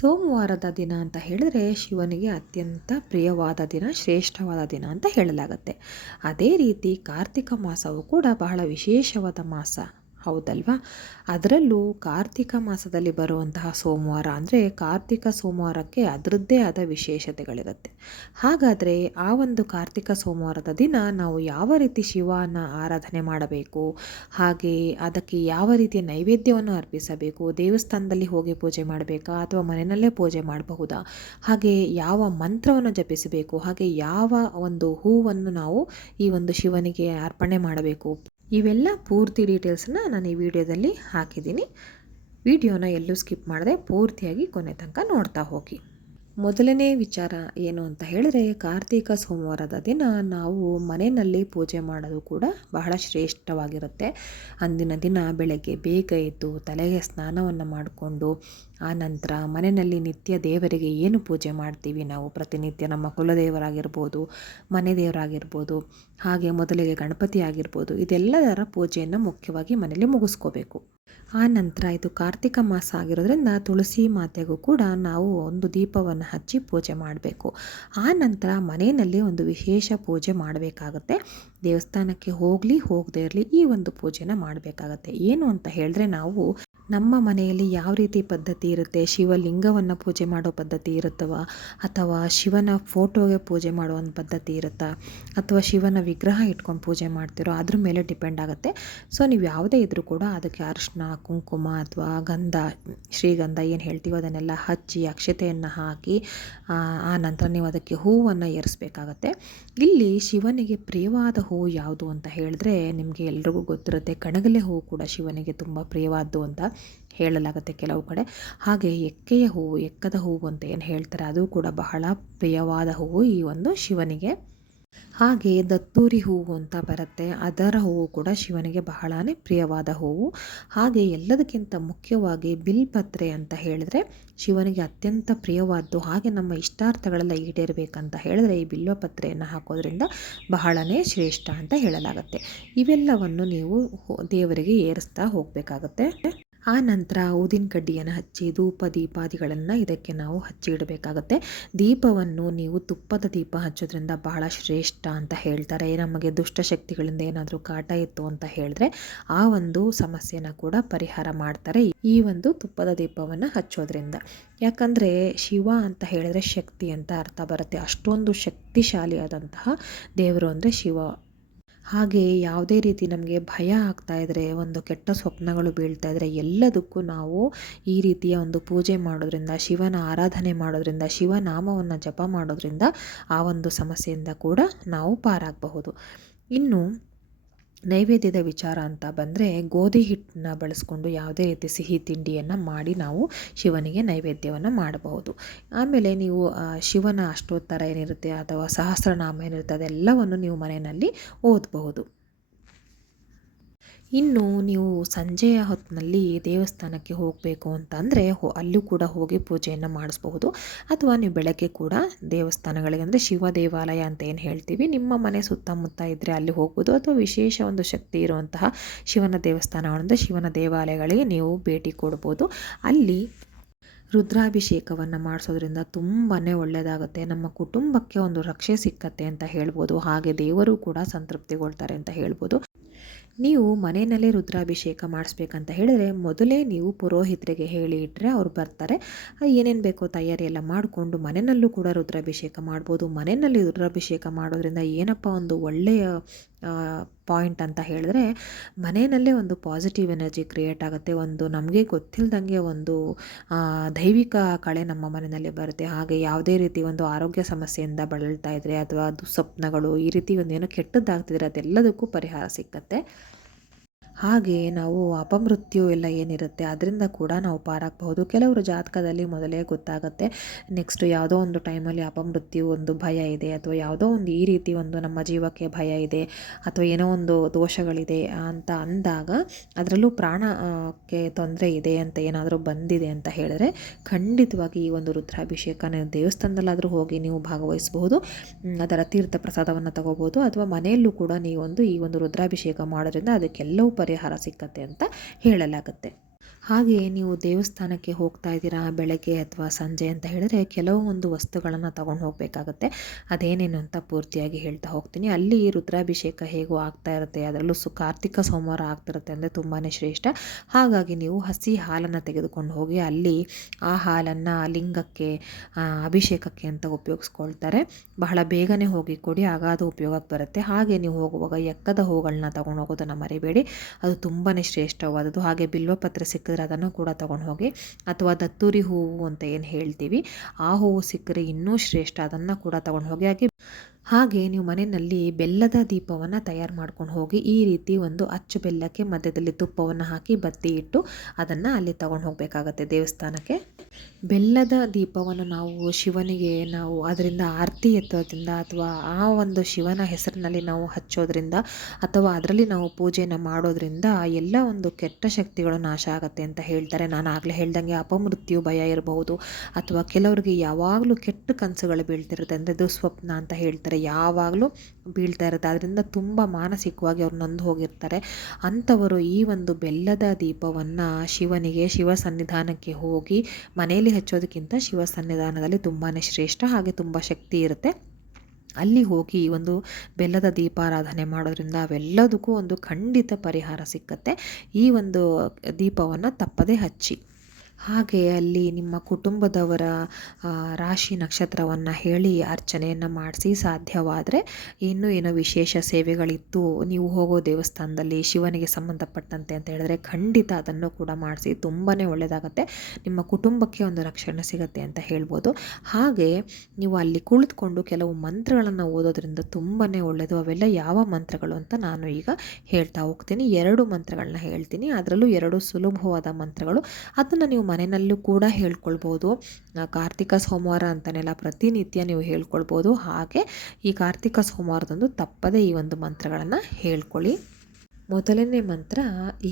ಸೋಮವಾರದ ದಿನ ಅಂತ ಹೇಳಿದ್ರೆ ಶಿವನಿಗೆ ಅತ್ಯಂತ ಪ್ರಿಯವಾದ ದಿನ, ಶ್ರೇಷ್ಠವಾದ ದಿನ ಅಂತ ಹೇಳಲಾಗುತ್ತೆ. ಅದೇ ರೀತಿ ಕಾರ್ತಿಕ ಮಾಸವು ಕೂಡ ಬಹಳ ವಿಶೇಷವಾದ ಮಾಸ. ಹೌದಲ್ವಾ? ಅದರಲ್ಲೂ ಕಾರ್ತಿಕ ಮಾಸದಲ್ಲಿ ಬರುವಂತಹ ಸೋಮವಾರ ಅಂದರೆ ಕಾರ್ತಿಕ ಸೋಮವಾರಕ್ಕೆ ಅದರದ್ದೇ ಆದ ವಿಶೇಷತೆಗಳಿರುತ್ತೆ. ಹಾಗಾದರೆ ಆ ಒಂದು ಕಾರ್ತಿಕ ಸೋಮವಾರದ ದಿನ ನಾವು ಯಾವ ರೀತಿ ಶಿವನ ಆರಾಧನೆ ಮಾಡಬೇಕು? ಹಾಗೆ ಅದಕ್ಕೆ ಯಾವ ರೀತಿಯ ನೈವೇದ್ಯವನ್ನು ಅರ್ಪಿಸಬೇಕು? ದೇವಸ್ಥಾನದಲ್ಲಿ ಹೋಗಿ ಪೂಜೆ ಮಾಡಬೇಕಾ ಅಥವಾ ಮನೆಯಲ್ಲೇ ಪೂಜೆ ಮಾಡಬಹುದಾ? ಹಾಗೆ ಯಾವ ಮಂತ್ರವನ್ನು ಜಪಿಸಬೇಕು? ಹಾಗೆ ಯಾವ ಒಂದು ಹೂವನ್ನು ನಾವು ಈ ಒಂದು ಶಿವನಿಗೆ ಅರ್ಪಣೆ ಮಾಡಬೇಕು? ಇವೆಲ್ಲ ಪೂರ್ತಿ ಡೀಟೇಲ್ಸನ್ನ ನಾನು ಈ ವಿಡಿಯೋದಲ್ಲಿ ಹಾಕಿದ್ದೀನಿ. ವಿಡಿಯೋನ ಎಲ್ಲೂ ಸ್ಕಿಪ್ ಮಾಡದೆ ಪೂರ್ತಿಯಾಗಿ ಕೊನೆ ತನಕ ನೋಡ್ತಾ ಹೋಗಿ. ಮೊದಲನೇ ವಿಚಾರ ಏನು ಅಂತ ಹೇಳಿದ್ರೆ ಕಾರ್ತಿಕ ಸೋಮವಾರದ ದಿನ ನಾವು ಮನೆಯಲ್ಲಿ ಪೂಜೆ ಮಾಡೋದು ಕೂಡ ಬಹಳ ಶ್ರೇಷ್ಠವಾಗಿರುತ್ತೆ. ಅಂದಿನ ದಿನ ಬೆಳಗ್ಗೆ ಬೇಗ ಎದ್ದು ತಲೆಗೆ ಸ್ನಾನವನ್ನು ಮಾಡಿಕೊಂಡು, ಆ ನಂತರ ಮನೆಯಲ್ಲಿ ನಿತ್ಯ ದೇವರಿಗೆ ಏನು ಪೂಜೆ ಮಾಡ್ತೀವಿ ನಾವು? ಪ್ರತಿನಿತ್ಯ ನಮ್ಮ ಕುಲದೇವರಾಗಿರ್ಬೋದು, ಮನೆ ದೇವರಾಗಿರ್ಬೋದು, ಹಾಗೆ ಮೊದಲಿಗೆ ಗಣಪತಿ ಆಗಿರ್ಬೋದು, ಇದೆಲ್ಲದರ ಪೂಜೆಯನ್ನು ಮುಖ್ಯವಾಗಿ ಮನೆಯಲ್ಲಿ ಮುಗಿಸ್ಕೋಬೇಕು. ಆ ನಂತರ ಇದು ಕಾರ್ತಿಕ ಮಾಸ ಆಗಿರೋದ್ರಿಂದ ತುಳಸಿ ಮಾತೆಗೂ ಕೂಡ ನಾವು ಒಂದು ದೀಪವನ್ನು ಹಚ್ಚಿ ಪೂಜೆ ಮಾಡಬೇಕು. ಆ ನಂತರ ಮನೆಯಲ್ಲಿ ಒಂದು ವಿಶೇಷ ಪೂಜೆ ಮಾಡಬೇಕಾಗತ್ತೆ. ದೇವಸ್ಥಾನಕ್ಕೆ ಹೋಗಲಿ ಹೋಗದೇ ಇರಲಿ ಈ ಒಂದು ಪೂಜೆನ ಮಾಡಬೇಕಾಗತ್ತೆ. ಏನು ಅಂತ ಹೇಳಿದ್ರೆ ನಾವು ನಮ್ಮ ಮನೆಯಲ್ಲಿ ಯಾವ ರೀತಿ ಪದ್ಧತಿ ಇರುತ್ತೆ? ಶಿವಲಿಂಗವನ್ನು ಪೂಜೆ ಮಾಡೋ ಪದ್ಧತಿ ಇರುತ್ತವ? ಅಥವಾ ಶಿವನ ಫೋಟೋಗೆ ಪೂಜೆ ಮಾಡೋ ಒಂದು ಪದ್ಧತಿ ಇರುತ್ತಾ? ಅಥವಾ ಶಿವನ ವಿಗ್ರಹ ಇಟ್ಕೊಂಡು ಪೂಜೆ ಮಾಡ್ತಿರೋ ಅದ್ರ ಮೇಲೆ ಡಿಪೆಂಡ್ ಆಗುತ್ತೆ. ಸೊ, ನೀವು ಯಾವುದೇ ಇದ್ರೂ ಕೂಡ ಅದಕ್ಕೆ ಅರಿಶಿನ, ಕುಂಕುಮ ಅಥವಾ ಗಂಧ, ಶ್ರೀಗಂಧ ಏನು ಹೇಳ್ತೀವೋ ಅದನ್ನೆಲ್ಲ ಹಚ್ಚಿ, ಅಕ್ಷತೆಯನ್ನು ಹಾಕಿ, ಆ ನಂತರ ನೀವು ಅದಕ್ಕೆ ಹೂವನ್ನು ಏರಿಸ್ಬೇಕಾಗತ್ತೆ. ಇಲ್ಲಿ ಶಿವನಿಗೆ ಪ್ರಿಯವಾದ ಹೂವು ಯಾವುದು ಅಂತ ಹೇಳಿದ್ರೆ ನಿಮಗೆ ಎಲ್ರಿಗೂ ಗೊತ್ತಿರುತ್ತೆ. ಕಣಗಲೆ ಹೂವು ಕೂಡ ಶಿವನಿಗೆ ತುಂಬ ಪ್ರಿಯವಾದ್ದು ಅಂತ. ಹೇಳಲಾಗುತ್ತೆ ಕೆಲವು ಕಡೆ. ಹಾಗೆ ಎಕ್ಕೆಯ ಹೂವು, ಎಕ್ಕದ ಹೂವು ಅಂತ ಏನು ಹೇಳ್ತಾರೆ, ಅದು ಕೂಡ ಬಹಳ ಪ್ರಿಯವಾದ ಹೂವು ಈ ಒಂದು ಶಿವನಿಗೆ. ಹಾಗೆ ದತ್ತೂರಿ ಹೂವು ಅಂತ ಬರುತ್ತೆ, ಅದರ ಹೂವು ಕೂಡ ಶಿವನಿಗೆ ಬಹಳನೇ ಪ್ರಿಯವಾದ ಹೂವು. ಹಾಗೆ ಎಲ್ಲದಕ್ಕಿಂತ ಮುಖ್ಯವಾಗಿ ಬಿಲ್ಪತ್ರೆ ಅಂತ ಹೇಳಿದ್ರೆ ಶಿವನಿಗೆ ಅತ್ಯಂತ ಪ್ರಿಯವಾದ್ದು, ಹಾಗೆ ನಮ್ಮ ಇಷ್ಟಾರ್ಥಗಳೆಲ್ಲ ಈಡೇರಬೇಕಂತ ಹೇಳಿದ್ರೆ ಈ ಬಿಲ್ವಪತ್ರೆಯನ್ನು ಹಾಕೋದ್ರಿಂದ ಬಹಳನೇ ಶ್ರೇಷ್ಠ ಅಂತ ಹೇಳಲಾಗುತ್ತೆ. ಇವೆಲ್ಲವನ್ನು ನೀವು ದೇವರಿಗೆ ಏರಿಸ್ತಾ ಹೋಗಬೇಕಾಗತ್ತೆ. ಆ ನಂತರ ಊದಿನ ಕಡ್ಡಿಯನ್ನು ಹಚ್ಚಿ ಧೂಪ ದೀಪಾದಿಗಳನ್ನು ಇದಕ್ಕೆ ನಾವು ಹಚ್ಚಿ ಇಡಬೇಕಾಗತ್ತೆ. ದೀಪವನ್ನು ನೀವು ತುಪ್ಪದ ದೀಪ ಹಚ್ಚೋದ್ರಿಂದ ಬಹಳ ಶ್ರೇಷ್ಠ ಅಂತ ಹೇಳ್ತಾರೆ. ನಮಗೆ ದುಷ್ಟಶಕ್ತಿಗಳಿಂದ ಏನಾದರೂ ಕಾಟ ಇತ್ತು ಅಂತ ಹೇಳಿದ್ರೆ ಆ ಒಂದು ಸಮಸ್ಯೆನ ಕೂಡ ಪರಿಹಾರ ಮಾಡ್ತಾರೆ ಈ ಒಂದು ತುಪ್ಪದ ದೀಪವನ್ನು ಹಚ್ಚೋದ್ರಿಂದ. ಯಾಕಂದರೆ ಶಿವ ಅಂತ ಹೇಳಿದ್ರೆ ಶಕ್ತಿ ಅಂತ ಅರ್ಥ ಬರುತ್ತೆ. ಅಷ್ಟೊಂದು ಶಕ್ತಿಶಾಲಿಯಾದಂತಹ ದೇವರು ಅಂದರೆ ಶಿವ. ಹಾಗೆ ಯಾವುದೇ ರೀತಿ ನಮಗೆ ಭಯ ಆಗ್ತಾ ಇದ್ದರೆ ಒಂದು ಕೆಟ್ಟ ಸ್ವಪ್ನಗಳು ಬೀಳ್ತಾ ಇದ್ದರೆ ಎಲ್ಲದಕ್ಕೂ ನಾವು ಈ ರೀತಿಯ ಒಂದು ಪೂಜೆ ಮಾಡೋದ್ರಿಂದ, ಶಿವನ ಆರಾಧನೆ ಮಾಡೋದ್ರಿಂದ ಶಿವನಾಮವನ್ನು ಜಪ ಮಾಡೋದ್ರಿಂದ ಆ ಒಂದು ಸಮಸ್ಯೆಯಿಂದ ಕೂಡ ನಾವು ಪಾರಾಗಬಹುದು. ಇನ್ನು ನೈವೇದ್ಯದ ವಿಚಾರ ಅಂತ ಬಂದರೆ ಗೋಧಿ ಹಿಟ್ಟನ್ನ ಬಳಸ್ಕೊಂಡು ಯಾವುದೇ ರೀತಿ ಸಿಹಿ ತಿಂಡಿಯನ್ನು ಮಾಡಿ ನಾವು ಶಿವನಿಗೆ ನೈವೇದ್ಯವನ್ನು ಮಾಡಬಹುದು. ಆಮೇಲೆ ನೀವು ಶಿವನ ಅಷ್ಟೋತ್ತರ ಏನಿರುತ್ತೆ ಅಥವಾ ಸಹಸ್ರನಾಮ ಏನಿರುತ್ತೆ ಅದೆಲ್ಲವನ್ನು ನೀವು ಮನೆಯಲ್ಲಿ ಓದಬಹುದು. ಇನ್ನು ನೀವು ಸಂಜೆಯ ಹೊತ್ತಿನಲ್ಲಿ ದೇವಸ್ಥಾನಕ್ಕೆ ಹೋಗಬೇಕು ಅಂತಂದರೆ ಹೋ ಅಲ್ಲೂ ಕೂಡ ಹೋಗಿ ಪೂಜೆಯನ್ನು ಮಾಡಿಸ್ಬಹುದು. ಅಥವಾ ನೀವು ಬೆಳಗ್ಗೆ ಕೂಡ ದೇವಸ್ಥಾನಗಳಿಗೆ ಅಂದರೆ ಶಿವ ದೇವಾಲಯ ಅಂತ ಏನು ಹೇಳ್ತೀವಿ, ನಿಮ್ಮ ಮನೆ ಸುತ್ತಮುತ್ತ ಇದ್ದರೆ ಅಲ್ಲಿ ಹೋಗ್ಬೋದು. ಅಥವಾ ವಿಶೇಷ ಒಂದು ಶಕ್ತಿ ಇರುವಂತಹ ಶಿವನ ದೇವಸ್ಥಾನಗಳಿಂದ ಶಿವನ ದೇವಾಲಯಗಳಿಗೆ ನೀವು ಭೇಟಿ ಕೊಡ್ಬೋದು. ಅಲ್ಲಿ ರುದ್ರಾಭಿಷೇಕವನ್ನು ಮಾಡಿಸೋದ್ರಿಂದ ತುಂಬಾ ಒಳ್ಳೆಯದಾಗುತ್ತೆ ನಮ್ಮ ಕುಟುಂಬಕ್ಕೆ ಒಂದು ರಕ್ಷೆ ಸಿಕ್ಕತ್ತೆ ಅಂತ ಹೇಳ್ಬೋದು. ಹಾಗೆ ದೇವರು ಕೂಡ ಸಂತೃಪ್ತಿಗೊಳ್ತಾರೆ ಅಂತ ಹೇಳ್ಬೋದು. ನೀವು ಮನೆಯಲ್ಲೇ ರುದ್ರಾಭಿಷೇಕ ಮಾಡಿಸ್ಬೇಕಂತ ಹೇಳಿದ್ರೆ ಮೊದಲೇ ನೀವು ಪುರೋಹಿತರಿಗೆ ಹೇಳಿ ಇಟ್ಟರೆ ಅವ್ರು ಬರ್ತಾರೆ. ಏನೇನು ಬೇಕೋ ತಯಾರಿ ಎಲ್ಲ ಮಾಡಿಕೊಂಡು ಮನೆಯಲ್ಲೂ ಕೂಡ ರುದ್ರಾಭಿಷೇಕ ಮಾಡ್ಬೋದು. ಮನೆಯಲ್ಲಿ ರುದ್ರಾಭಿಷೇಕ ಮಾಡೋದ್ರಿಂದ ಏನಪ್ಪ ಒಂದು ಒಳ್ಳೆಯ ಪಾಯಿಂಟ್ ಅಂತ ಹೇಳಿದ್ರೆ, ಮನೆಯಲ್ಲೇ ಒಂದು ಪಾಸಿಟಿವ್ ಎನರ್ಜಿ ಕ್ರಿಯೇಟ್ ಆಗುತ್ತೆ. ಒಂದು ನಮಗೆ ಗೊತ್ತಿಲ್ಲದಂಗೆ ಒಂದು ದೈವಿಕ ಕಳೆ ನಮ್ಮ ಮನೆಯಲ್ಲಿ ಬರುತ್ತೆ. ಹಾಗೆ ಯಾವುದೇ ರೀತಿ ಒಂದು ಆರೋಗ್ಯ ಸಮಸ್ಯೆಯಿಂದ ಬಳಲ್ತಾ ಇದ್ದರೆ ಅಥವಾ ದುಸ್ವಪ್ನಗಳು ಈ ರೀತಿ ಒಂದೇನೋ ಕೆಟ್ಟದ್ದಾಗ್ತಿದ್ರೆ, ಅದೆಲ್ಲದಕ್ಕೂ ಪರಿಹಾರ ಸಿಕ್ಕತ್ತೆ. ಹಾಗೆ ನಾವು ಅಪಮೃತ್ಯು ಎಲ್ಲ ಏನಿರುತ್ತೆ ಅದರಿಂದ ಕೂಡ ನಾವು ಪಾರಾಗಬಹುದು. ಕೆಲವರು ಜಾತಕದಲ್ಲಿ ಮೊದಲೇ ಗೊತ್ತಾಗುತ್ತೆ ನೆಕ್ಸ್ಟ್ ಯಾವುದೋ ಒಂದು ಟೈಮಲ್ಲಿ ಅಪಮೃತ್ಯು ಒಂದು ಭಯ ಇದೆ, ಅಥವಾ ಯಾವುದೋ ಒಂದು ಈ ರೀತಿ ಒಂದು ನಮ್ಮ ಜೀವಕ್ಕೆ ಭಯ ಇದೆ, ಅಥವಾ ಏನೋ ಒಂದು ದೋಷಗಳಿದೆ ಅಂತ ಅಂದಾಗ ಅದರಲ್ಲೂ ಪ್ರಾಣಕ್ಕೆ ತೊಂದರೆ ಇದೆ ಅಂತ ಏನಾದರೂ ಬಂದಿದೆ ಅಂತ ಹೇಳಿದ್ರೆ ಖಂಡಿತವಾಗಿ ಈ ಒಂದು ರುದ್ರಾಭಿಷೇಕ ದೇವಸ್ಥಾನದಲ್ಲಾದರೂ ಹೋಗಿ ನೀವು ಭಾಗವಹಿಸಬಹುದು. ಅದರ ತೀರ್ಥ ಪ್ರಸಾದವನ್ನು ತಗೋಬೋದು ಅಥವಾ ಮನೆಯಲ್ಲೂ ಕೂಡ ನೀವೊಂದು ಈ ಒಂದು ರುದ್ರಾಭಿಷೇಕ ಮಾಡೋದ್ರಿಂದ ಅದಕ್ಕೆಲ್ಲವೂ ಪರಿಹಾರ ಸಿಕ್ಕತ್ತೆ ಅಂತ ಹೇಳಲಾಗುತ್ತೆ. ಹಾಗೆ ನೀವು ದೇವಸ್ಥಾನಕ್ಕೆ ಹೋಗ್ತಾ ಇದ್ದೀರಾ, ಬೆಳಗ್ಗೆ ಅಥವಾ ಸಂಜೆ ಅಂತ ಹೇಳಿದ್ರೆ ಕೆಲವೊಂದು ವಸ್ತುಗಳನ್ನು ತಗೊಂಡು ಹೋಗಬೇಕಾಗತ್ತೆ. ಅದೇನೇನು ಅಂತ ಪೂರ್ತಿಯಾಗಿ ಹೇಳ್ತಾ ಹೋಗ್ತೀನಿ. ಅಲ್ಲಿ ರುದ್ರಾಭಿಷೇಕ ಹೇಗೂ ಆಗ್ತಾ ಇರುತ್ತೆ, ಅದರಲ್ಲೂ ಸು ಕಾರ್ತಿಕ ಸೋಮವಾರ ಆಗ್ತಿರುತ್ತೆ ಅಂದರೆ ತುಂಬಾ ಶ್ರೇಷ್ಠ. ಹಾಗಾಗಿ ನೀವು ಹಸಿ ಹಾಲನ್ನು ತೆಗೆದುಕೊಂಡು ಹೋಗಿ ಅಲ್ಲಿ ಆ ಹಾಲನ್ನು ಲಿಂಗಕ್ಕೆ ಅಭಿಷೇಕಕ್ಕೆ ಅಂತ ಉಪಯೋಗಿಸ್ಕೊಳ್ತಾರೆ. ಬಹಳ ಬೇಗನೆ ಹೋಗಿ ಕೊಡಿ ಆಗ ಅದು ಉಪಯೋಗಕ್ಕೆ ಬರುತ್ತೆ. ಹಾಗೆ ನೀವು ಹೋಗುವಾಗ ಎಕ್ಕದ ಹೂಗಳನ್ನ ತಗೊಂಡು ಹೋಗೋದನ್ನು ಮರಿಬೇಡಿ. ಅದು ತುಂಬಾ ಶ್ರೇಷ್ಠವಾದದ್ದು. ಹಾಗೆ ಬಿಲ್ವಪತ್ರೆ ಸಿಕ್ಕಿದ್ರೆ ಅದನ್ನು ಕೂಡ ತೊಗೊಂಡು ಹೋಗಿ, ಅಥವಾ ದತ್ತೂರಿ ಹೂವು ಅಂತ ಏನು ಹೇಳ್ತೀವಿ, ಆ ಹೂವು ಸಿಕ್ಕರೆ ಇನ್ನೂ ಶ್ರೇಷ್ಠ, ಅದನ್ನು ಕೂಡ ತೊಗೊಂಡು ಹೋಗಿ ಹಾಗೆ ಹಾಗೆ ನೀವು ಮನೆಯಲ್ಲಿ ಬೆಲ್ಲದ ದೀಪವನ್ನು ತಯಾರು ಮಾಡ್ಕೊಂಡು ಹೋಗಿ ಈ ರೀತಿ ಒಂದು ಅಚ್ಚು ಬೆಲ್ಲಕ್ಕೆ ಮಧ್ಯದಲ್ಲಿ ತುಪ್ಪವನ್ನು ಹಾಕಿ ಬತ್ತಿ ಇಟ್ಟು ಅದನ್ನು ಅಲ್ಲಿ ತಗೊಂಡು ಹೋಗಬೇಕಾಗತ್ತೆ ದೇವಸ್ಥಾನಕ್ಕೆ. ಬೆಲ್ಲದ ದೀಪವನ್ನು ನಾವು ಶಿವನಿಗೆ ನಾವು ಅದರಿಂದ ಆರತಿ ಎತ್ತೋದ್ರಿಂದ ಅಥವಾ ಆ ಒಂದು ಶಿವನ ಹೆಸರಿನಲ್ಲಿ ನಾವು ಹಚ್ಚೋದ್ರಿಂದ ಅಥವಾ ಅದರಲ್ಲಿ ನಾವು ಪೂಜೆಯನ್ನು ಮಾಡೋದ್ರಿಂದ ಎಲ್ಲ ಒಂದು ಕೆಟ್ಟ ಶಕ್ತಿಗಳು ನಾಶ ಆಗುತ್ತೆ ಅಂತ ಹೇಳ್ತಾರೆ. ನಾನು ಆಗಲೇ ಹೇಳ್ದಂಗೆ ಅಪಮೃತ್ಯು ಭಯ ಇರಬಹುದು ಅಥವಾ ಕೆಲವರಿಗೆ ಯಾವಾಗಲೂ ಕೆಟ್ಟ ಕನಸುಗಳು ಬೀಳ್ತಿರುತ್ತೆ. ಅಂದರೆ ದುಸ್ವಪ್ನ ಅಂತ ಹೇಳ್ತಾರೆ. ಯಾವಾಗಲೂ ಬೀಳ್ತಾ ಇರುತ್ತೆ. ಅದರಿಂದ ತುಂಬ ಮಾನಸಿಕವಾಗಿ ಅವ್ರು ನೊಂದು ಹೋಗಿರ್ತಾರೆ. ಅಂಥವರು ಈ ಒಂದು ಬೆಲ್ಲದ ದೀಪವನ್ನು ಶಿವನಿಗೆ ಶಿವ ಸನ್ನಿಧಾನಕ್ಕೆ ಹೋಗಿ ಮನೆಯಲ್ಲಿ ಹಚ್ಚೋದಕ್ಕಿಂತ ಶಿವ ಸನ್ನಿಧಾನದಲ್ಲಿ ತುಂಬಾ ಶ್ರೇಷ್ಠ ಹಾಗೆ ತುಂಬ ಶಕ್ತಿ ಇರುತ್ತೆ. ಅಲ್ಲಿ ಹೋಗಿ ಈ ಒಂದು ಬೆಲ್ಲದ ದೀಪಾರಾಧನೆ ಮಾಡೋದ್ರಿಂದ ಅವೆಲ್ಲದಕ್ಕೂ ಒಂದು ಖಂಡಿತ ಪರಿಹಾರ ಸಿಕ್ಕತ್ತೆ. ಈ ಒಂದು ದೀಪವನ್ನು ತಪ್ಪದೇ ಹಚ್ಚಿ. ಹಾಗೆ ಅಲ್ಲಿ ನಿಮ್ಮ ಕುಟುಂಬದವರ ರಾಶಿ ನಕ್ಷತ್ರವನ್ನು ಹೇಳಿ ಅರ್ಚನೆಯನ್ನು ಮಾಡಿಸಿ ಸಾಧ್ಯವಾದರೆ ಇನ್ನೂ ಏನೋ ವಿಶೇಷ ಸೇವೆಗಳಿತ್ತು, ನೀವು ಹೋಗೋ ದೇವಸ್ಥಾನದಲ್ಲಿ ಶಿವನಿಗೆ ಸಂಬಂಧಪಟ್ಟಂತೆ ಅಂತ ಹೇಳಿದ್ರೆ ಖಂಡಿತ ಅದನ್ನು ಕೂಡ ಮಾಡಿಸಿ ತುಂಬಾ ಒಳ್ಳೆಯದಾಗತ್ತೆ ನಿಮ್ಮ ಕುಟುಂಬಕ್ಕೆ ಒಂದು ರಕ್ಷಣೆ ಸಿಗುತ್ತೆ ಅಂತ ಹೇಳ್ಬೋದು. ಹಾಗೆ ನೀವು ಅಲ್ಲಿ ಕುಳಿತುಕೊಂಡು ಕೆಲವು ಮಂತ್ರಗಳನ್ನು ಓದೋದ್ರಿಂದ ತುಂಬಾ ಒಳ್ಳೆಯದು ಅವೆಲ್ಲ ಯಾವ ಮಂತ್ರಗಳು ಅಂತ ನಾನು ಈಗ ಹೇಳ್ತಾ ಹೋಗ್ತೀನಿ. ಎರಡು ಮಂತ್ರಗಳನ್ನ ಹೇಳ್ತೀನಿ. ಅದರಲ್ಲೂ ಎರಡು ಸುಲಭವಾದ ಮಂತ್ರಗಳು. ಅದನ್ನು ನೀವು ಮನೆಯಲ್ಲೂ ಕೂಡ ಹೇಳ್ಕೊಳ್ಬೋದು. ಕಾರ್ತಿಕ ಸೋಮವಾರ ಅಂತನೆಲ್ಲ ಪ್ರತಿನಿತ್ಯ ನೀವು ಹೇಳ್ಕೊಳ್ಬೋದು. ಹಾಗೆ ಈ ಕಾರ್ತಿಕ ಸೋಮವಾರದಂದು ತಪ್ಪದೇ ಈ ಒಂದು ಮಂತ್ರಗಳನ್ನು ಹೇಳ್ಕೊಳ್ಳಿ. ಮೊದಲನೇ ಮಂತ್ರ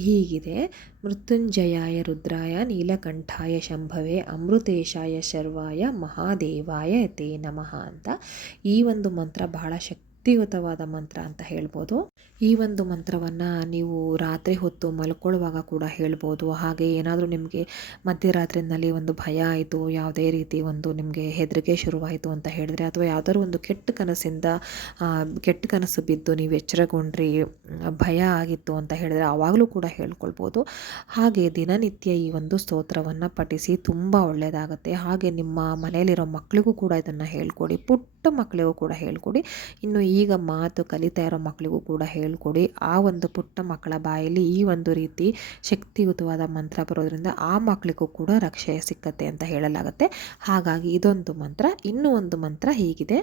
ಹೀಗಿದೆ. ಮೃತ್ಯುಂಜಯಾಯ ರುದ್ರಾಯ ನೀಲಕಂಠಾಯ ಶಂಭವೇ ಅಮೃತೇಶಾಯ ಶರ್ವಾಯ ಮಹಾದೇವಾಯ ತೇ ನಮಃ ಅಂತ ಈ ಒಂದು ಮಂತ್ರ ಬಹಳ ಶಕ್ತಿ ಶಕ್ತಿಯುತವಾದ ಮಂತ್ರ ಅಂತ ಹೇಳ್ಬೋದು. ಈ ಒಂದು ಮಂತ್ರವನ್ನು ನೀವು ರಾತ್ರಿ ಹೊತ್ತು ಮಲ್ಕೊಳ್ಳುವಾಗ ಕೂಡ ಹೇಳ್ಬೋದು. ಹಾಗೆ ಏನಾದರೂ ನಿಮಗೆ ಮಧ್ಯರಾತ್ರಿನಲ್ಲಿ ಒಂದು ಭಯ ಆಯಿತು, ಯಾವುದೇ ರೀತಿ ಒಂದು ನಿಮಗೆ ಹೆದರಿಕೆ ಶುರುವಾಯಿತು ಅಂತ ಹೇಳಿದ್ರೆ, ಅಥವಾ ಯಾವುದಾದ್ರು ಒಂದು ಕೆಟ್ಟ ಕನಸಿಂದ ಕೆಟ್ಟ ಕನಸು ಬಿದ್ದು ನೀವು ಎಚ್ಚರಗೊಂಡ್ರಿ, ಭಯ ಆಗಿತ್ತು ಅಂತ ಹೇಳಿದ್ರೆ ಆವಾಗಲೂ ಕೂಡ ಹೇಳ್ಕೊಳ್ಬೋದು. ಹಾಗೆ ದಿನನಿತ್ಯ ಈ ಒಂದು ಸ್ತೋತ್ರವನ್ನು ಪಠಿಸಿ ತುಂಬ ಒಳ್ಳೆಯದಾಗುತ್ತೆ. ಹಾಗೆ ನಿಮ್ಮ ಮನೆಯಲ್ಲಿರೋ ಮಕ್ಕಳಿಗೂ ಕೂಡ ಇದನ್ನು ಹೇಳ್ಕೊಡಿ, ಪುಟ್ಟ ಮಕ್ಕಳಿಗೂ ಕೂಡ ಹೇಳ್ಕೊಡಿ. ಇನ್ನು ಈಗ ಮಾತು ಕಲಿತಾ ಇರೋ ಮಕ್ಕಳಿಗೂ ಕೂಡ ಹೇಳ್ಕೊಡಿ. ಆ ಒಂದು ಪುಟ್ಟ ಮಕ್ಕಳ ಬಾಯಲ್ಲಿ ಈ ಒಂದು ರೀತಿ ಶಕ್ತಿಯುತವಾದ ಮಂತ್ರ ಬರೋದ್ರಿಂದ ಆ ಮಕ್ಕಳಿಗೂ ಕೂಡ ರಕ್ಷೆ ಸಿಕ್ಕತ್ತೆ ಅಂತ ಹೇಳಲಾಗುತ್ತೆ. ಹಾಗಾಗಿ ಇದೊಂದು ಮಂತ್ರ, ಇನ್ನೂ ಒಂದು ಮಂತ್ರ ಹೀಗಿದೆ.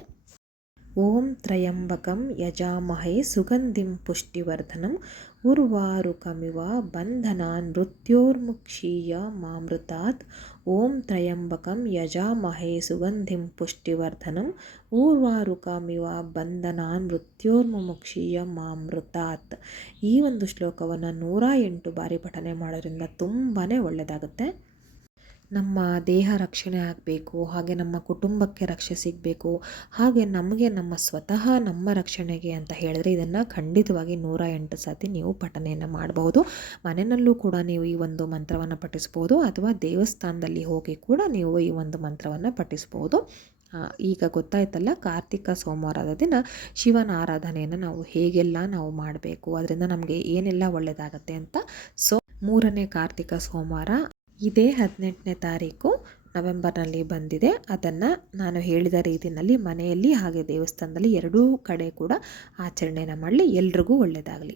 ಓಂ ತ್ರಯಂಬಕಂ ಯಜಾಮಹೇ ಸುಗಂಧಿಂ ಪುಷ್ಟಿವರ್ಧನಂ. ಉರ್ವಾರುಕಮಿವ ಬಂಧನಾನ್ ಮೃತ್ಯೋರ್ಮುಕ್ಷೀಯ ಮಾಮೃತಾತ್ ಓಂ ತ್ರಯಂಬಕಂ ಯಜಾಮಹೇ ಸುಗಂಧಿಂ ಪುಷ್ಟಿವರ್ಧನಂ ಊರ್ವಾರುಕಮಿವ ಬಂಧನಾನ್ ಮೃತ್ಯೋರ್ಮುಕ್ಷೀಯ ಮಾಮೃತಾತ್. ಈ ಒಂದು ಶ್ಲೋಕವನ್ನು ನೂರ ಎಂಟು ಬಾರಿ ಪಠನೆ ಮಾಡೋದ್ರಿಂದ ತುಂಬಾ ಒಳ್ಳೆಯದಾಗುತ್ತೆ ನಮ್ಮ ದೇಹ ರಕ್ಷಣೆ ಆಗಬೇಕು, ಹಾಗೆ ನಮ್ಮ ಕುಟುಂಬಕ್ಕೆ ರಕ್ಷೆ ಸಿಗಬೇಕು, ಹಾಗೆ ನಮಗೆ ನಮ್ಮ ಸ್ವತಃ ನಮ್ಮ ರಕ್ಷಣೆಗೆ ಅಂತ ಹೇಳಿದ್ರೆ ಇದನ್ನು ಖಂಡಿತವಾಗಿ ನೂರ ಎಂಟು ಸತಿ ನೀವು ಪಠನೆಯನ್ನು ಮಾಡಬಹುದು. ಮನೆಯಲ್ಲೂ ಕೂಡ ನೀವು ಈ ಒಂದು ಮಂತ್ರವನ್ನು ಪಠಿಸ್ಬೋದು, ಅಥವಾ ದೇವಸ್ಥಾನದಲ್ಲಿ ಹೋಗಿ ಕೂಡ ನೀವು ಈ ಒಂದು ಮಂತ್ರವನ್ನು ಪಠಿಸ್ಬೋದು. ಈಗ ಗೊತ್ತಾಯ್ತಲ್ಲ, ಕಾರ್ತಿಕ ಸೋಮವಾರದ ದಿನ ಶಿವನ ಆರಾಧನೆಯನ್ನು ನಾವು ಹೇಗೆಲ್ಲ ನಾವು ಮಾಡಬೇಕು, ಅದರಿಂದ ನಮಗೆ ಏನೆಲ್ಲ ಒಳ್ಳೆಯದಾಗತ್ತೆ ಅಂತ. ಸೊ, ಮೂರನೇ ಕಾರ್ತಿಕ ಸೋಮವಾರ ಇದೇ ಹದಿನೆಂಟನೇ ತಾರೀಕು ನವೆಂಬರ್ನಲ್ಲಿ ಬಂದಿದೆ. ಅದನ್ನು ನಾನು ಹೇಳಿದ ರೀತಿಯಲ್ಲಿ ಮನೆಯಲ್ಲಿ ಹಾಗೆ ದೇವಸ್ಥಾನದಲ್ಲಿ ಎರಡೂ ಕಡೆ ಕೂಡ ಆಚರಣೆಯನ್ನು ಮಾಡಲಿ. ಎಲ್ರಿಗೂ ಒಳ್ಳೆಯದಾಗಲಿ